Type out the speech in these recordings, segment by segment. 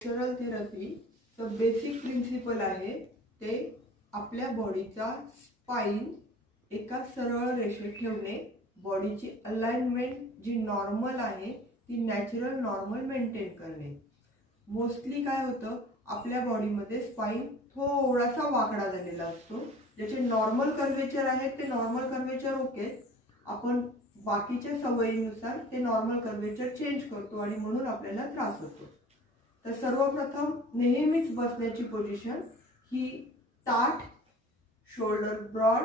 Postural थेरपीचं basic principle आहे ते आपल्या बॉडीचा स्पाइन एका सरळ रेषेत ठेवणे, बॉडीची अलाइनमेंट जी नॉर्मल आहे ती नॅचरल नॉर्मल मेंटेन करणे। मोस्टली काय होतं, आपल्या बॉडीमध्ये स्पाइन थोडासा वाकडा झालेला असतो, ज्याचे नॉर्मल कर्वेचर आहे ते नॉर्मल कर्वेचर ओके, आपण बाकीच्या सवयीनुसार ते नॉर्मल कर्वेचर चेंज करतो आणि म्हणून आपल्याला त्रास होतो। तर सर्वप्रथम नेहमीच बसण्याची पोझिशन ही ताठ, शोल्डर ब्रॉड,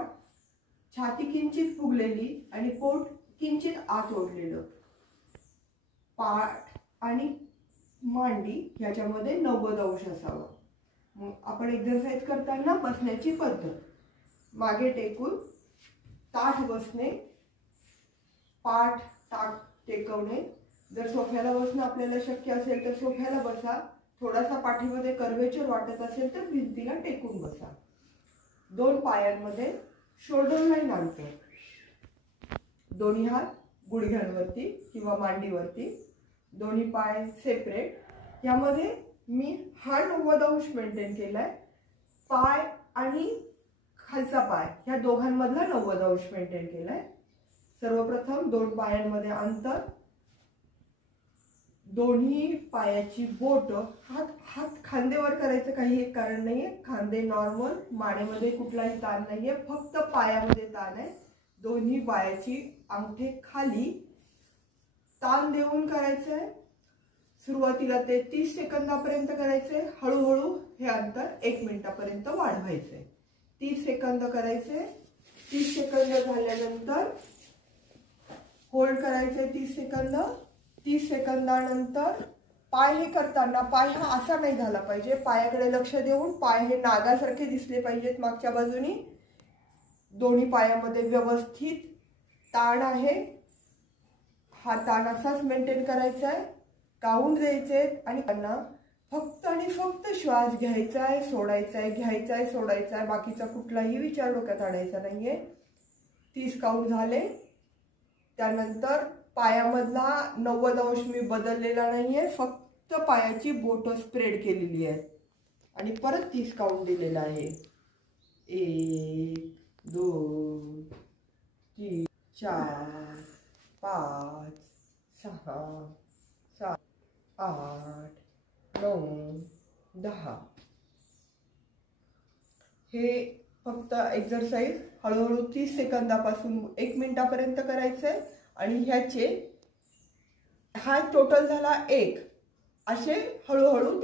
छाती किंचित फुगलेली आणि पोट किंचित आत ओढलेलं, पाठ आणि मांडी याच्यामध्ये 90 अंश असावा। मग आपण एक्सरसाइज करताना बसण्याची पद्धत, मागे टेकून ताठ बसणे, पाठ ताठ टेकवणे। जर सोफ्याला बसणं आपल्याला शक्य असेल तर सोफ्याला बसा, थोडासा पाठीमध्ये कर्वेचर वाटत असेल तर भिंतीला टेकून बसा। दोन पायांमध्ये शोल्डर लाईन अंतर, दोन्ही हात गुडघ्यांवरती किंवा मांडीवरती, दोन्ही पाय सेपरेट। यामध्ये मी हा 90 अंश मेंटेन केलाय, पाय आणि खालचा पाय ह्या दोघांमधला 90 अंश मेंटेन केलाय। सर्वप्रथम दोन पायांमध्ये अंतर, दोन्ही पायाची बोट, हात खांदेवर करायचं काही एक कारण नाहीये, खांदे नॉर्मल, मानेमध्ये कुठलाही ताण नाहीये, फक्त पायामध्ये ताण आहे। दोन्ही पायाची अंगठे खाली ताण देऊन करायचंय। सुरुवातीला ते 30 सेकंदापर्यंत करायचंय, हळूहळू हे अंतर 1 मिनिटापर्यंत वाढवायचंय। 30 सेकंद करायचे। 30 सेकंद झाल्यानंतर होल्ड करायचे 30 सेकंद। 30 सेकंदानंतर पाय हे करताना पाय हा असा नाही झाला पाहिजे, पायाकडे लक्ष देऊन पाय हे नागासारखे दिसले पाहिजेत मागच्या बाजूनी। दोन्ही पायामध्ये व्यवस्थित ताण आहे, हा ताण असाच मेंटेन करायचा आहे। काउंट द्यायचे आणि त्यांना फक्त आणि फक्त श्वास घ्यायचा आहे, सोडायचा आहे, घ्यायचा आहे, सोडायचा आहे, बाकीचा कुठलाही विचार डोक्यात आणायचा नाहीये। 30 काउंट झाले, त्यानंतर पायामधला 90 अंश मी बदललेला नाहीये, फक्त पायाची बोट स्प्रेड केलेली आहे आणि परत 30 काउंट दिलेला आहे। 1 2 3 4 5 6 7 8 9 10। हे फक्त एक्सरसाइज हळूहळू 30 सेकंदापासून 1 मिनिटापर्यंत करायचंय आणि ह्याचे हा टोटल झाला 1, असे हळूहळू